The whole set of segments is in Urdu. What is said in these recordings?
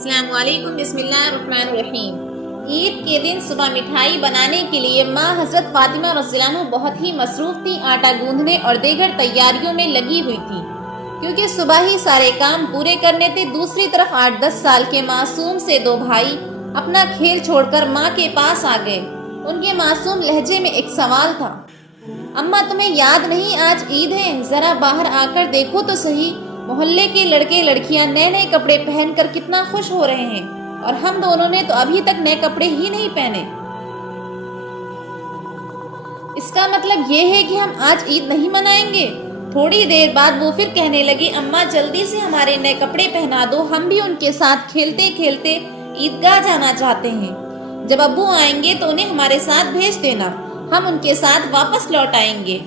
السلام علیکم، بسم اللہ الرحمن الرحیم۔ عید کے دن صبح مٹھائی بنانے کے لیے ماں حضرت فاطمہ رضی اللہ عنہ بہت ہی مصروف تھی، آٹا گوندھنے اور دیگر تیاریوں میں لگی ہوئی تھی، کیونکہ صبح ہی سارے کام پورے کرنے تھے۔ دوسری طرف 8-10 سال کے معصوم سے دو بھائی اپنا کھیل چھوڑ کر ماں کے پاس آ گئے۔ ان کے معصوم لہجے میں ایک سوال تھا، اماں تمہیں یاد نہیں آج عید ہے؟ ذرا باہر آ کر دیکھو تو صحیح، محلے کے لڑکے لڑکیاں نئے نئے کپڑے پہن کر کتنا خوش ہو رہے ہیں، اور ہم دونوں نے تو ابھی تک نئے کپڑے ہی نہیں پہنے۔ اس کا مطلب یہ ہے کہ ہم آج عید نہیں منائیں گے؟ تھوڑی دیر بعد وہ پھر کہنے لگی، اماں جلدی سے ہمارے نئے کپڑے پہنا دو، ہم بھی ان کے ساتھ کھیلتے کھیلتے عیدگاہ جانا چاہتے ہیں۔ جب ابو آئیں گے تو انہیں ہمارے ساتھ بھیج دینا، ہم ان کے ساتھ واپس لوٹ آئیں گے۔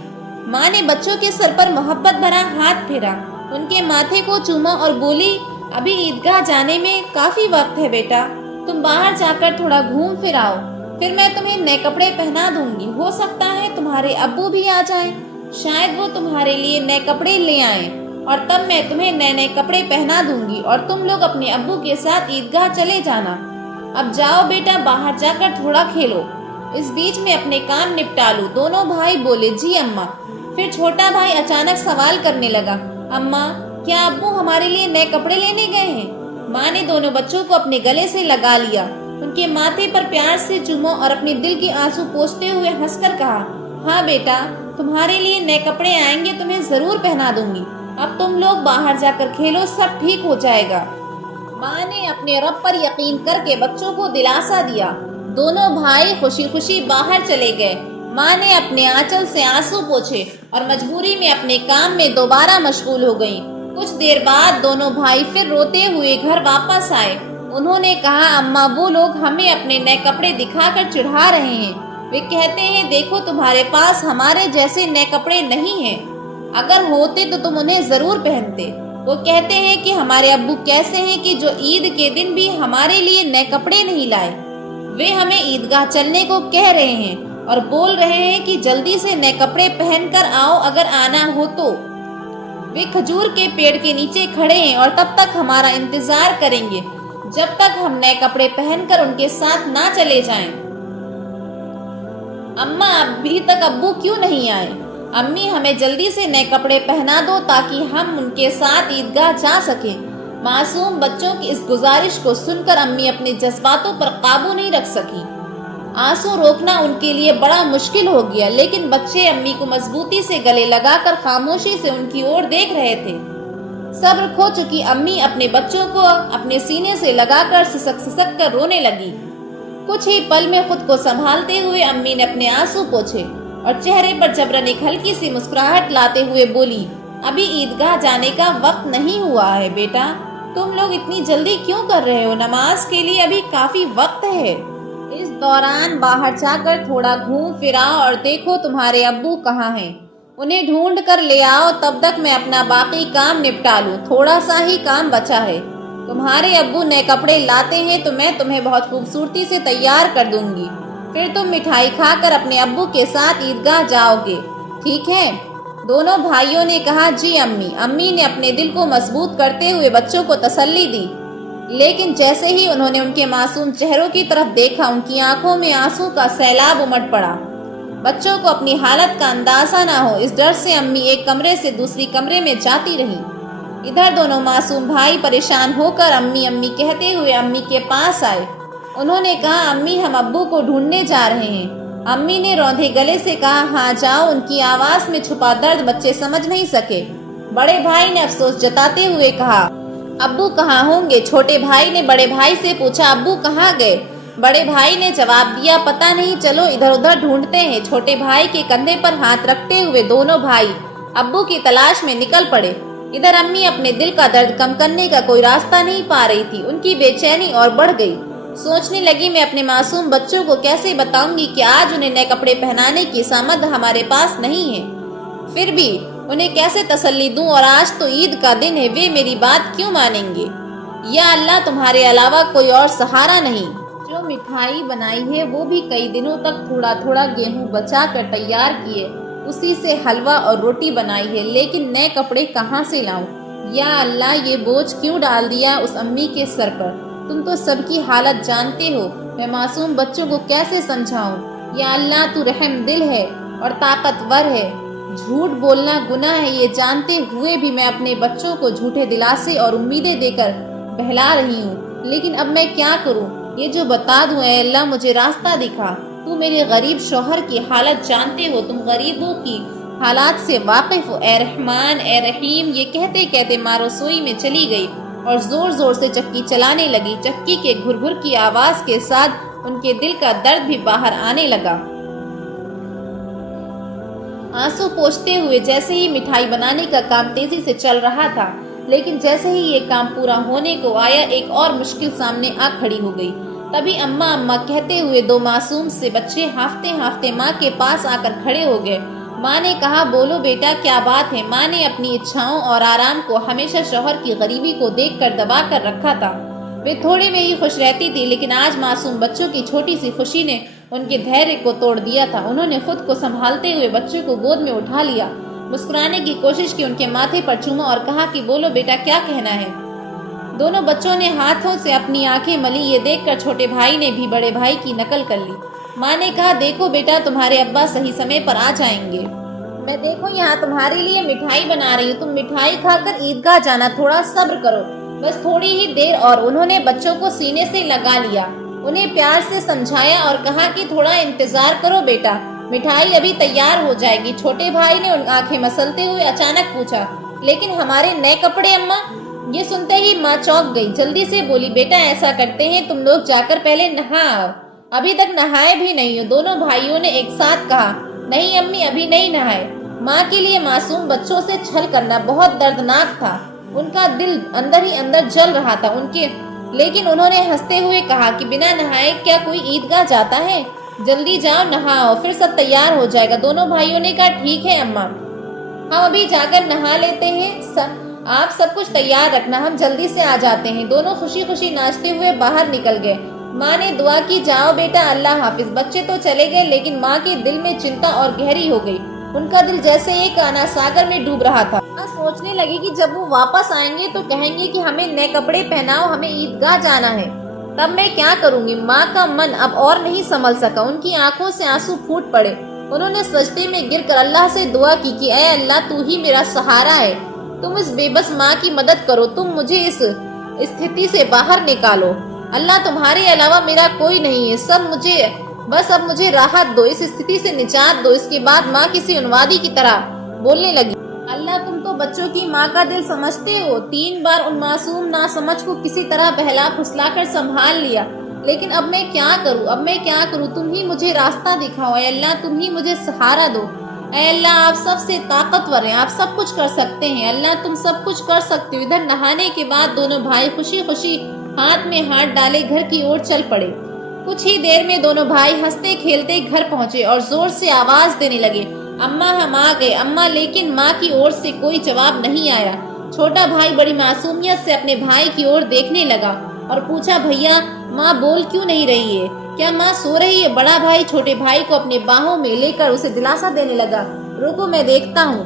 ماں نے بچوں کے سر پر محبت بھرا ہاتھ پھیرا، ان کے ماتھے کو چوما اور بولی، ابھی عیدگاہ جانے میں کافی وقت ہے بیٹا، تم باہر جا کر تھوڑا گھوم پھر آؤ، پھر میں تمہیں نئے کپڑے پہنا دوں گی۔ ہو سکتا ہے تمہارے ابو بھی آ جائیں، شاید وہ تمہارے لیے نئے کپڑے لے آئیں، اور تب میں تمہیں نئے نئے کپڑے پہنا دوں گی اور تم لوگ اپنے ابو کے ساتھ عیدگاہ چلے جانا۔ اب جاؤ بیٹا، باہر جا کر تھوڑا کھیلو، اس بیچ میں اپنے کام نپٹا لو۔ دونوں بھائی بولے، جی اماں۔ پھر چھوٹا بھائی اچانک سوال کرنے لگا، اماں کیا ابو ہمارے لیے نئے کپڑے لینے گئے ہیں؟ ماں نے دونوں بچوں کو اپنے گلے سے لگا لیا، ان کے ماتھے پر پیار سے چوما اور اپنے دل کے آنسو پوچھتے ہوئے ہنس کر کہا، ہاں بیٹا، تمہارے لیے نئے کپڑے آئیں گے، تمہیں ضرور پہنا دوں گی، اب تم لوگ باہر جا کر کھیلو، سب ٹھیک ہو جائے گا۔ ماں نے اپنے رب پر یقین کر کے بچوں کو دلاسا دیا۔ دونوں بھائی خوشی خوشی باہر چلے گئے۔ ماں نے اپنے آنچل سے آنسو پوچھے اور مجبوری میں اپنے کام میں دوبارہ مشغول ہو گئیں۔ کچھ دیر بعد دونوں بھائی پھر روتے ہوئے گھر واپس آئے۔ انہوں نے کہا، اماں وہ لوگ ہمیں اپنے نئے کپڑے دکھا کر چڑھا رہے ہیں، وہ کہتے ہیں دیکھو تمہارے پاس ہمارے جیسے نئے کپڑے نہیں ہیں، اگر ہوتے تو تم انہیں ضرور پہنتے۔ وہ کہتے ہیں کہ ہمارے ابو کیسے ہیں کہ جو عید کے دن بھی ہمارے لیے نئے کپڑے نہیں لائے۔ وہ ہمیں عیدگاہ چلنے کو کہہ رہے ہیں اور بول رہے ہیں کہ جلدی سے نئے کپڑے پہن کر آؤ اگر آنا ہو تو۔ وہ کھجور کے پیڑ کے نیچے کھڑے ہیں اور تب تک ہمارا انتظار کریں گے جب تک ہم نئے کپڑے پہن کر ان کے ساتھ نہ چلے جائیں۔ اماں ابھی تک ابو کیوں نہیں آئے؟ امی ہمیں جلدی سے نئے کپڑے پہنا دو تاکہ ہم ان کے ساتھ عیدگاہ جا سکیں۔ معصوم بچوں کی اس گزارش کو سن کر امی اپنے جذباتوں پر قابو نہیں رکھ سکی۔ آنسو روکنا ان کے لیے بڑا مشکل ہو گیا، لیکن بچے امی کو مضبوطی سے گلے لگا کر خاموشی سے ان کی اور دیکھ رہے تھے۔ صبر کھو چکی امی اپنے بچوں کو اپنے سینے سے لگا کر سسک سسک کر رونے لگی۔ کچھ ہی پل میں خود کو سنبھالتے ہوئے امی نے اپنے آنسو پوچھے اور چہرے پر جبرن ایک ہلکی سی مسکراہٹ لاتے ہوئے بولی، ابھی عیدگاہ جانے کا وقت نہیں ہوا ہے بیٹا، تم لوگ اتنی جلدی کیوں کر رہے ہو؟ نماز کے لیے ابھی کافی وقت ہے۔ اس دوران باہر جا کر تھوڑا گھوم پھر آؤ اور دیکھو تمہارے ابو کہاں ہیں، انہیں ڈھونڈ کر لے آؤ، تب تک میں اپنا باقی کام نپٹا لوں، تھوڑا سا ہی کام بچا ہے۔ تمہارے ابو نئے کپڑے لاتے ہیں تو میں تمہیں بہت خوبصورتی سے تیار کر دوں گی، پھر تم مٹھائی کھا کر اپنے ابو کے ساتھ عیدگاہ جاؤ گے، ٹھیک ہے؟ دونوں بھائیوں نے کہا، جی امی۔ امی نے اپنے دل کو مضبوط کرتے ہوئے بچوں کو تسلی دی، لیکن جیسے ہی انہوں نے ان کے معصوم چہروں کی طرف دیکھا، ان کی آنکھوں میں آنسو کا سیلاب امٹ پڑا۔ بچوں کو اپنی حالت کا اندازہ نہ ہو، اس ڈر سے امی ایک کمرے سے دوسری کمرے میں جاتی رہی۔ ادھر دونوں معصوم بھائی پریشان ہو کر امی امی کہتے ہوئے امی کے پاس آئے۔ انہوں نے کہا، امی ہم ابو کو ڈھونڈنے جا رہے ہیں۔ امی نے روندے گلے سے کہا، ہاں جاؤ۔ ان کی آواز میں چھپا درد بچے سمجھ نہیں سکے۔ بڑے بھائی نے افسوس جتاتے ہوئے کہا، ابو کہاں ہوں گے؟ چھوٹے بھائی نے بڑے بھائی سے پوچھا، ابو کہاں گئے؟ بڑے بھائی نے جواب دیا، پتہ نہیں، چلو ادھر ادھر ڈھونڈتے ہیں۔ چھوٹے بھائی کے کندھے پر ہاتھ رکھتے ہوئے دونوں بھائی ابو کی تلاش میں نکل پڑے۔ ادھر امی اپنے دل کا درد کم کرنے کا کوئی راستہ نہیں پا رہی تھی۔ ان کی بے چینی اور بڑھ گئی۔ سوچنے لگی، میں اپنے معصوم بچوں کو کیسے بتاؤں گی کہ آج انہیں نئے کپڑے پہنانے کی سمجھ ہمارے پاس نہیں ہے، پھر بھی انہیں کیسے تسلی دوں، اور آج تو عید کا دن ہے، وہ میری بات کیوں مانیں گے؟ یا اللہ، تمہارے علاوہ کوئی اور سہارا نہیں۔ جو مٹھائی بنائی ہے وہ بھی کئی دنوں تک تھوڑا تھوڑا گیہوں بچا کر تیار کیے، اسی سے حلوہ اور روٹی بنائی ہے، لیکن نئے کپڑے کہاں سے لاؤں؟ یا اللہ، یہ بوجھ کیوں ڈال دیا اس امی کے سر پر؟ تم تو سب کی حالت جانتے ہو، میں معصوم بچوں کو کیسے سمجھاؤں؟ یا اللہ تو رحم دل ہے اور طاقتور ہے، جھوٹ بولنا گناہ ہے یہ جانتے ہوئے بھی میں اپنے بچوں کو جھوٹے دلاسے اور امیدیں دے کر بہلا رہی ہوں، لیکن اب میں کیا کروں؟ یہ جو بتا دوں اے اللہ مجھے راستہ دکھا۔ تو میرے غریب شوہر کی حالت جانتے ہو، تم غریبوں کی حالات سے واقف ہو، اے رحمان اے رحیم۔ یہ کہتے کہتے ماں رسوئی میں چلی گئی اور زور زور سے چکی چلانے لگی۔ چکی کے گھر گھر کی آواز کے ساتھ ان کے دل کا درد بھی باہر آنے لگا۔ آنسو پوچھتے ہوئے جیسے ہی مٹھائی بنانے کا کام تیزی سے چل رہا تھا، لیکن جیسے ہی یہ کام پورا ہونے کو آیا ایک اور مشکل سامنے آ کھڑی ہو گئی۔ تبھی اماں اماں کہتے ہوئے دو معصوم سے بچے ہافتے ہافتے ماں کے پاس آ کر کھڑے ہو گئے۔ ماں نے کہا بولو بیٹا کیا بات ہے؟ ماں نے اپنی اچھاؤں اور آرام کو ہمیشہ شوہر کی غریبی کو دیکھ کر دبا کر رکھا تھا۔ وہ تھوڑے میں ہی خوش رہتی تھی، لیکن آج معصوم بچوں کی چھوٹی سی خوشی نے ان کے دھیرے کو توڑ دیا تھا۔ انہوں نے خود کو سنبھالتے ہوئے بچوں کو گود میں اٹھا لیا، مسکرانے کی کوشش کی، ان کے ماتھے پر چوما اور کہا کہ بولو بیٹا کیا کہنا ہے؟ دونوں بچوں نے ہاتھوں سے اپنی آنکھیں ملی۔ یہ دیکھ کر چھوٹے بھائی نے بھی بڑے بھائی کی نقل کر لی۔ ماں نے کہا دیکھو بیٹا تمہارے ابا صحیح سمے پر آ جائیں گے، میں دیکھو یہاں تمہارے لیے مٹھائی بنا رہی ہوں، تم مٹھائی کھا کر عیدگاہ جانا، تھوڑا صبر کرو، بس تھوڑی ہی دیر اور۔ انہوں نے بچوں کو سینے سے لگا لیا، انہیں پیار سے سمجھایا اور کہا کہ تھوڑا انتظار کرو بیٹا، مٹھائی ابھی تیار ہو جائے گی۔ چھوٹے بھائی نے آنکھیں مسلتے ہوئے اچانک پوچھا لیکن ہمارے نئے کپڑے اماں؟ یہ سنتے ہی ماں چونک گئی، جلدی سے بولی بیٹا ایسا کرتے ہیں تم لوگ جا کر پہلے نہا آؤ، ابھی تک نہائے بھی نہیں ہو۔ دونوں بھائیوں نے ایک ساتھ کہا نہیں امی ابھی نہیں نہائے۔ ماں کے لیے معصوم بچوں سے چھل کرنا بہت دردناک تھا، ان کا دل اندر ہی اندر جل رہا تھا لیکن انہوں نے ہنستے ہوئے کہا کہ بنا نہائے کیا کوئی عیدگاہ جاتا ہے؟ جلدی جاؤ نہاؤ پھر سب تیار ہو جائے گا۔ دونوں بھائیوں نے کہا ٹھیک ہے اماں، ہم ابھی جا کر نہا لیتے ہیں، آپ سب کچھ تیار رکھنا، ہم جلدی سے آ جاتے ہیں۔ دونوں خوشی خوشی ناچتے ہوئے باہر نکل گئے۔ ماں نے دعا کی جاؤ بیٹا اللہ حافظ۔ بچے تو چلے گئے لیکن ماں کے دل میں چنتا اور گہری ہو گئی، ان کا دل جیسے ایک انا ساگر میں ڈوب رہا تھا۔ ماں سوچنے لگی کہ جب وہ واپس آئیں گے تو کہیں گے کہ ہمیں نئے کپڑے پہناؤ، ہمیں عیدگاہ جانا ہے، تب میں کیا کروں گی؟ ماں کا من اب اور نہیں سنبھل سکا، ان کی آنکھوں سے آنسو پھوٹ پڑے۔ انہوں نے سجدے میں گر کر اللہ سے دعا کی کہ اے اللہ تو ہی میرا سہارا ہے، تم اس بے بس ماں کی مدد کرو، تم مجھے اس استھتی سے باہر نکالو، اللہ تمہارے علاوہ میرا کوئی نہیں ہے، اب مجھے راحت دو، اس استھتی سے نجات دو۔ اس کے بعد ماں کسی انوادی کی طرح بولنے لگی اللہ تم تو بچوں کی ماں کا دل سمجھتے ہو۔ 3 بار ان معصوم ناسمجھ کو کسی طرح بہلا پھسلا کر سنبھال لیا، لیکن اب میں کیا کروں؟ تم ہی مجھے راستہ دکھاؤ، اے اللہ تم ہی مجھے سہارا دو، اے اللہ آپ سب سے طاقتور ہیں، آپ سب کچھ کر سکتے ہیں، اللہ تم سب کچھ کر سکتے ہو۔ ادھر نہانے کے بعد دونوں بھائی خوشی خوشی ہاتھ میں ہاتھ ڈالے گھر کی اور چل پڑے۔ کچھ ہی دیر میں دونوں بھائی ہنستے کھیلتے گھر پہنچے اور زور سے آواز دینے لگے اماں ہم آ گئے اماں، لیکن ماں کی اور سے کوئی جواب نہیں آیا۔ چھوٹا بھائی بڑی معصومیت سے اپنے بھائی کی اور دیکھنے لگا اور پوچھا بھیا ماں بول کیوں نہیں رہی ہے؟ کیا ماں سو رہی ہے؟ بڑا بھائی چھوٹے بھائی کو اپنے باہوں میں لے کر اسے دلاسا دینے لگا، رکو میں دیکھتا ہوں۔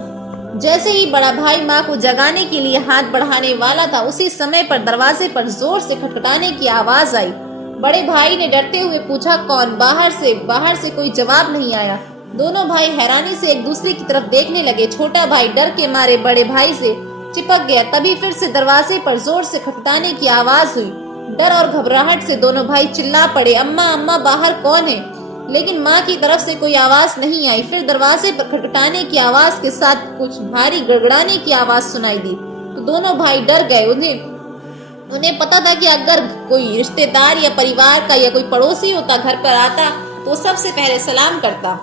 جیسے ہی بڑا بھائی ماں کو جگانے کے لیے ہاتھ بڑھانے والا تھا، اسی سمے پر دروازے پر زور سے کھٹکھٹانے کی آواز آئی۔ بڑے بھائی نے ڈرتے ہوئے پوچھا کون؟ باہر سے کوئی جواب نہیں آیا۔ دونوں بھائی حیرانی سے ایک دوسرے کی طرف دیکھنے لگے۔ چھوٹا بھائی ڈر کے مارے بڑے بھائی سے چپک گیا۔ تبھی پھر سے دروازے پر زور سے کھٹکھٹانے کی آواز ہوئی۔ ڈر اور گھبراہٹ سے دونوں بھائی چلا پڑے اماں اماں باہر کون ہے؟ لیکن ماں کی طرف سے کوئی آواز نہیں آئی۔ پھر دروازے پر کھٹکھٹانے کی آواز کے ساتھ کچھ بھاری گڑگڑانے کی آواز سنائی دی تو دونوں بھائی ڈر گئے۔ انہیں پتا تھا کہ اگر کوئی رشتہ دار یا پریوار کا یا کوئی پڑوسی ہوتا گھر پر آتا تو سب سے پہلے سلام کرتا۔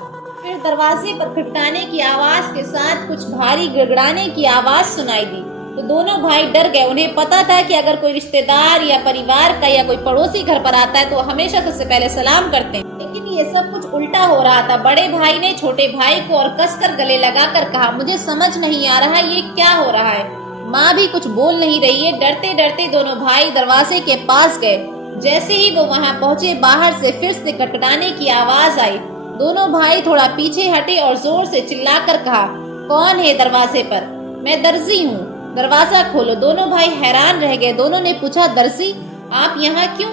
پھر دروازے پر کھٹکھٹانے کی آواز کے ساتھ کچھ بھاری گڑگڑانے کی آواز سنائی دی تو دونوں بھائی ڈر گئے۔ انہیں پتا تھا کہ اگر کوئی رشتہ دار یا پریوار کا یا کوئی پڑوسی گھر پر آتا ہے تو ہمیشہ سب سے پہلے سلام کرتے ہیں، لیکن یہ سب کچھ الٹا ہو رہا تھا۔ بڑے بھائی نے چھوٹے بھائی کو اور کس کر گلے لگا کر کہا مجھے سمجھ نہیں آ رہا یہ کیا ہو رہا ہے؟ ماں بھی کچھ بول نہیں رہی ہے۔ ڈرتے ڈرتے دونوں بھائی دروازے کے پاس گئے۔ جیسے ہی وہ وہاں پہنچے باہر سے پھر سے کٹکٹانے کی آواز آئی۔ دونوں بھائی تھوڑا پیچھے ہٹے اور زور سے چلا کر کہا کون ہے دروازے پر؟ میں درزی ہوں، دروازہ کھولو۔ دونوں بھائی حیران رہ گئے۔ دونوں نے پوچھا درزی؟ آپ یہاں کیوں؟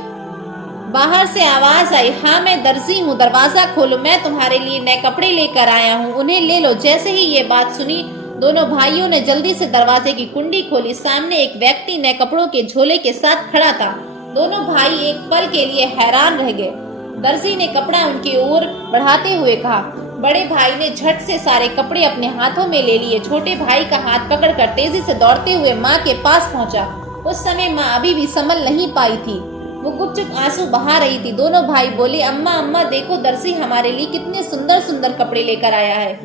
باہر سے آواز آئی، ہاں میں درزی ہوں، دروازہ کھولو، میں تمہارے لیے نئے کپڑے لے کر آیا ہوں، انہیں لے لو۔ جیسے ہی یہ بات سنی دونوں بھائیوں نے جلدی سے دروازے کی کنڈی کھولی۔ سامنے ایک ویکتی نئے کپڑوں کے جھولے کے ساتھ کھڑا تھا۔ دونوں بھائی ایک پل کے لیے حیران رہ گئے۔ درزی نے کپڑا ان کی اور بڑھاتے ہوئے کہا۔ بڑے بھائی نے جھٹ سے سارے کپڑے اپنے ہاتھوں میں لے لیے۔ چھوٹے بھائی کا ہاتھ پکڑ کر تیزی سے دوڑتے ہوئے ماں کے پاس پہنچا۔ اس سمے ماں ابھی بھی سنبھل نہیں پائی تھی، وہ گپ چپ آنسو بہا رہی تھی۔ دونوں بھائی بولے، اماں اماں دیکھو، درزی ہمارے لیے کتنے سندر سندر کپڑے لے کر آیا ہے،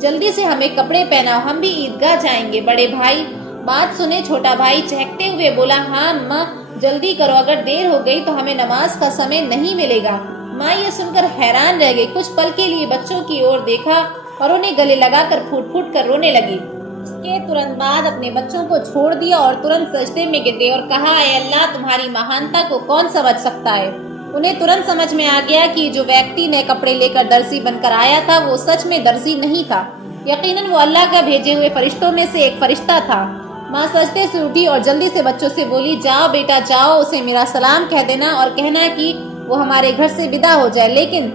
جلدی سے ہمیں کپڑے پہناؤ، ہم بھی عیدگاہ جائیں گے۔ بڑے بھائی بات سنے چھوٹا بھائی چہکتے ہوئے بولا، ہاں اماں جلدی کرو، اگر دیر ہو گئی تو ہمیں نماز کا سمے نہیں ملے گا۔ ماں یہ سن کر حیران رہ گئی، کچھ پل کے لیے بچوں کی اور دیکھا اور انہیں گلے لگا کر پھوٹ پھوٹ کر رونے لگی۔ اس کے ترنت بعد اپنے بچوں کو چھوڑ دیا اور ترنت سجدے میں گر گئی اور کہا، اے اللہ تمہاری مہانتا کو کون سمجھ سکتا ہے۔ انہیں ترنت سمجھ میں آ گیا کہ جو ویکتی نئے کپڑے لے کر درزی بن کر آیا تھا وہ سچ میں درزی نہیں تھا، یقیناً وہ اللہ کا بھیجے ہوئے فرشتوں میں سے ایک فرشتہ تھا۔ ماں سجدے سے اٹھی اور جلدی سے بچوں سے بولی، جاؤ بیٹا جاؤ، اسے میرا سلام کہہ دینا اور کہنا کہ وہ ہمارے گھر سے ودا ہو جائے۔ لیکن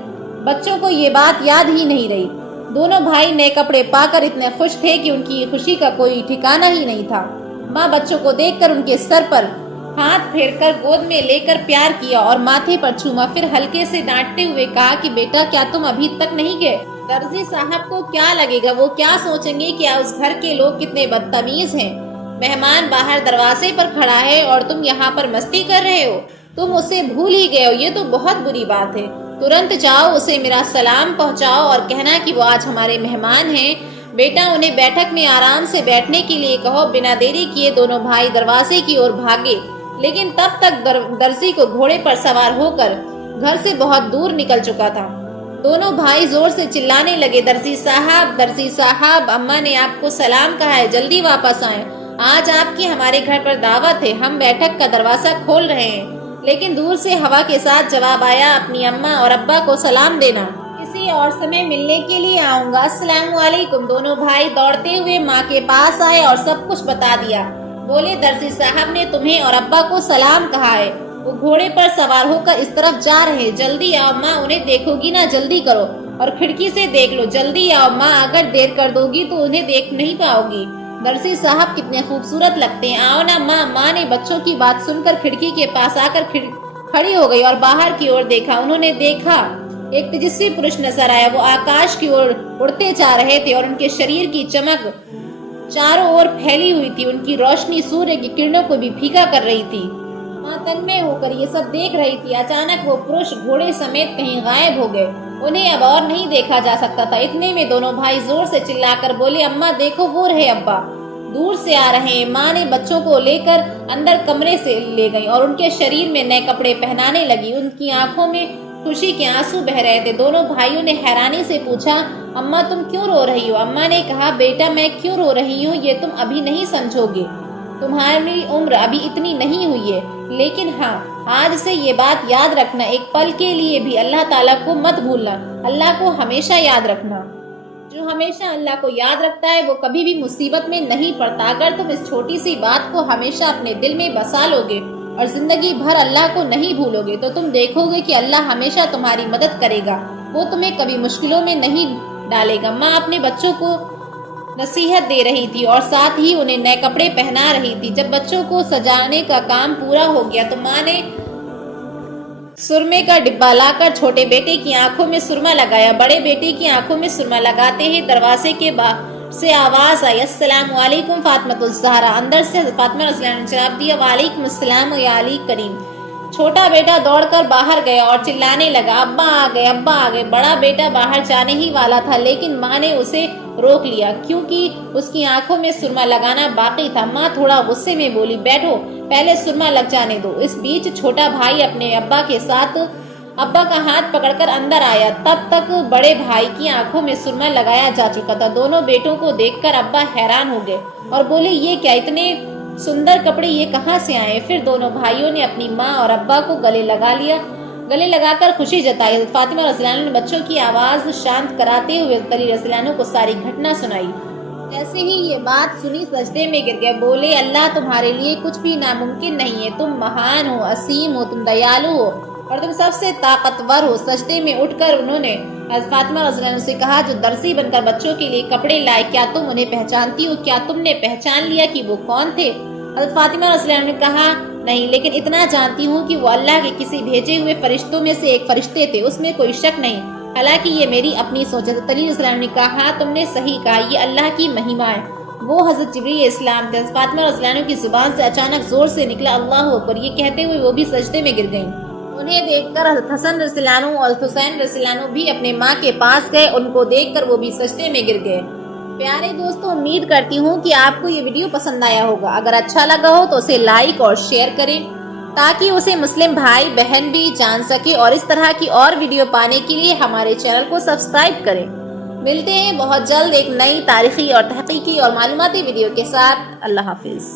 بچوں کو یہ بات یاد ہی نہیں رہی۔ دونوں بھائی نئے کپڑے پا کر اتنے خوش تھے کہ ان کی خوشی کا کوئی ٹھکانہ ہی نہیں تھا۔ ماں بچوں کو دیکھ کر ان کے سر پر ہاتھ پھیر کر گود میں لے کر پیار کیا اور ماتھے پر چوما، پھر ہلکے سے ڈانٹتے ہوئے کہا کہ بیٹا کیا تم ابھی تک نہیں گئے؟ درزی صاحب کو کیا لگے گا، وہ کیا سوچیں گے کہ اس گھر کے لوگ کتنے بدتمیز ہیں۔ مہمان باہر دروازے پر کھڑا ہے اور تم یہاں پر مستی کر رہے ہو، تم اسے بھول ہی گئے ہو، یہ تو بہت بری بات ہے۔ ترنت جاؤ اسے میرا سلام پہنچاؤ اور کہنا کہ وہ آج ہمارے مہمان ہیں۔ بیٹا انہیں بیٹھک میں آرام سے بیٹھنے کے لیے کہو۔ بنا دیری کیے دونوں بھائی دروازے کی اور بھاگے، لیکن تب تک درزی کو گھوڑے پر سوار ہو کر گھر سے بہت دور نکل چکا تھا۔ دونوں بھائی زور سے چلانے لگے، درزی صاحب درزی صاحب، اماں نے آپ کو سلام کہا ہے، جلدی واپس آئیں، آج آپ کی ہمارے گھر پر دعوت ہے، ہم بیٹھک کا دروازہ کھول رہے ہیں۔ لیکن دور سے ہوا کے ساتھ جواب آیا، اپنی اماں اور ابا کو سلام دینا، کسی اور سمے ملنے کے لیے آؤں گا، السلام علیکم۔ دونوں بھائی دوڑتے ہوئے ماں کے پاس آئے اور سب کچھ بتا دیا۔ بولے، درزی صاحب نے تمہیں اور ابا کو سلام کہا ہے، وہ گھوڑے پر سوار ہو کر اس طرف جا رہے ہیں، جلدی آؤ ماں، انہیں دیکھو گی نا، جلدی کرو، اور کھڑکی سے دیکھ لو، جلدی آؤ ماں، اگر دیر کر دو گی تو انہیں دیکھ نہیں پاؤ گی، درزی صاحب کتنے خوبصورت لگتے ہیں، آؤ نا ماں۔ ماں نے بچوں کی بات سن کر کھڑکی کے پاس آ کر کھڑی ہو گئی اور باہر کی اور دیکھا۔ انہوں نے دیکھا ایک تیجسوی پروش نظر آیا، وہ آکاش کی اور اڑتے جا رہے تھے اور ان کے شریر کی چمک چاروں اور پھیلی ہوئی تھی، ان کی روشنی سوریہ کی کرنوں کو بھی پھیکا کر رہی تھی۔ ماں تنمے ہو کر یہ سب دیکھ رہی تھی۔ اچانک وہ پروش گھوڑے سمیت کہیں غائب ہو گئے، انہیں اب اور نہیں دیکھا جا سکتا تھا۔ اتنے میں دونوں بھائی زور سے چلا کر بولے، اماں دیکھو وہ رہے ابا، دور سے آ رہے ہیں۔ ماں نے بچوں کو لے کر اندر کمرے سے لے گئی اور ان کے شریر میں نئے کپڑے پہنانے لگی، ان کی آنکھوں میں خوشی کے آنسو بہ رہے تھے۔ دونوں بھائیوں نے حیرانی سے پوچھا، اماں تم کیوں رو رہی ہو؟ اماں نے کہا، بیٹا میں کیوں رو رہی ہوں یہ تم ابھی نہیں سمجھو گے، تمہاری عمر ابھی اتنی نہیں ہوئی ہے، لیکن ہاں آج سے یہ بات یاد رکھنا، ایک پل کے لیے بھی اللہ تعالیٰ کو مت بھولنا، اللہ کو ہمیشہ یاد رکھنا۔ جو ہمیشہ اللہ کو یاد رکھتا ہے وہ کبھی بھی مصیبت میں نہیں پڑتا۔ اگر تم اس چھوٹی سی بات کو ہمیشہ اپنے دل میں بسا لو گے اور زندگی بھر اللہ کو نہیں بھولو گے تو تم دیکھو گے کہ اللہ ہمیشہ تمہاری مدد کرے گا، وہ تمہیں کبھی مشکلوں میں نہیں ڈالے گا۔ ماں اپنے بچوں کو نصیحت دے رہی تھی اور ساتھ ہی انہیں نئے کپڑے پہنا رہی تھی۔ جب بچوں کو سجانے کا کام پورا ہو گیا تو ماں نے سرمے کا ڈبہ لا کر چھوٹے بیٹے کی آنکھوں میں سرما لگایا۔ بڑے بیٹے کی آنکھوں میں سرما لگاتے ہی دروازے کے باہر سے آواز آئی، السلام علیکم فاطمۃ الزہرا۔ اندر سے فاطمہ رضی اللہ عنہا نے جواب دیا، وعلیکم السلام یا علی کریم۔ چھوٹا بیٹا دوڑ کر باہر گیا اور چلانے لگا، ابا آ گئے ابا آ گئے۔ بڑا بیٹا باہر جانے ہی والا تھا لیکن ماں نے اسے روک لیا کیونکہ اس کی آنکھوں میں سرما لگانا باقی تھا۔ ماں تھوڑا غصے میں بولی، بیٹھو پہلے سرما لگ جانے دو۔ اس بیچ چھوٹا بھائی اپنے ابا کے ساتھ ابا کا ہاتھ پکڑ کر اندر آیا، تب تک بڑے بھائی کی آنکھوں میں سرما لگایا جا چکا تھا۔ دونوں بیٹوں کو دیکھ کر ابا حیران ہو گئے اور بولے، یہ کیا، اتنے سندر کپڑے یہ کہاں سے آئے؟ پھر دونوں بھائیوں نے اپنی ماں اور ابا کو گلے لگا لیا، گلے لگا کر خوشی جتائی۔ فاطمہ رضی اللہ عنہا نے بچوں کی آواز شانت کراتے ہوئے علی رضی اللہ عنہ کو ساری گھٹنا سنائی۔ جیسے ہی یہ بات سنی سجدے میں گر گئے، بولے اللہ تمہارے لیے کچھ بھی ناممکن نہیں ہے، تم مہان ہو، عظیم ہو، تم دیالو ہو اور تم سب سے طاقتور ہو۔ سجدے میں اٹھ کر انہوں نے حضرت فاطمہ رضی اللہ عنہ سے کہا جو درزی بن کر بچوں کے لیے کپڑے لائے، کیا تم انہیں پہچانتی ہو؟ کیا تم نے پہچان لیا کہ وہ کون تھے؟ حضرت فاطمہ رضی اللہ عنہ نے کہا نہیں، لیکن اتنا جانتی ہوں کہ وہ اللہ کے کسی بھیجے ہوئے فرشتوں میں سے ایک فرشتے تھے، اس میں کوئی شک نہیں، حالانکہ یہ میری اپنی سوچ ہے۔ علی رضی اللہ عنہ نے کہا تم نے صحیح کہا، یہ اللہ کی مہمہ ہے۔ وہ حضرت جبریل علیہ السلام تھے۔ حضرت فاطمہ رضی اللہ عنہ کی زبان سے اچانک زور سے نکلا اللہ اکبر، یہ کہتے ہوئے وہ بھی سجدے میں گر گئیں۔ انہیں دیکھ کر حضرت حسن رضی اللہ عنہ اور حسین رضی اللہ عنہ بھی اپنے ماں کے پاس گئے، ان کو دیکھ کر وہ بھی سجدے میں گر گئے۔ پیارے دوستو، امید کرتی ہوں کہ آپ کو یہ ویڈیو پسند آیا ہوگا۔ اگر اچھا لگا ہو تو اسے لائک اور شیئر کریں تاکہ اسے مسلم بھائی بہن بھی جان سکے، اور اس طرح کی اور ویڈیو پانے کے لیے ہمارے چینل کو سبسکرائب کریں۔ ملتے ہیں بہت جلد ایک نئی تاریخی اور تحقیقی اور معلوماتی ویڈیو کے ساتھ۔ اللہ حافظ۔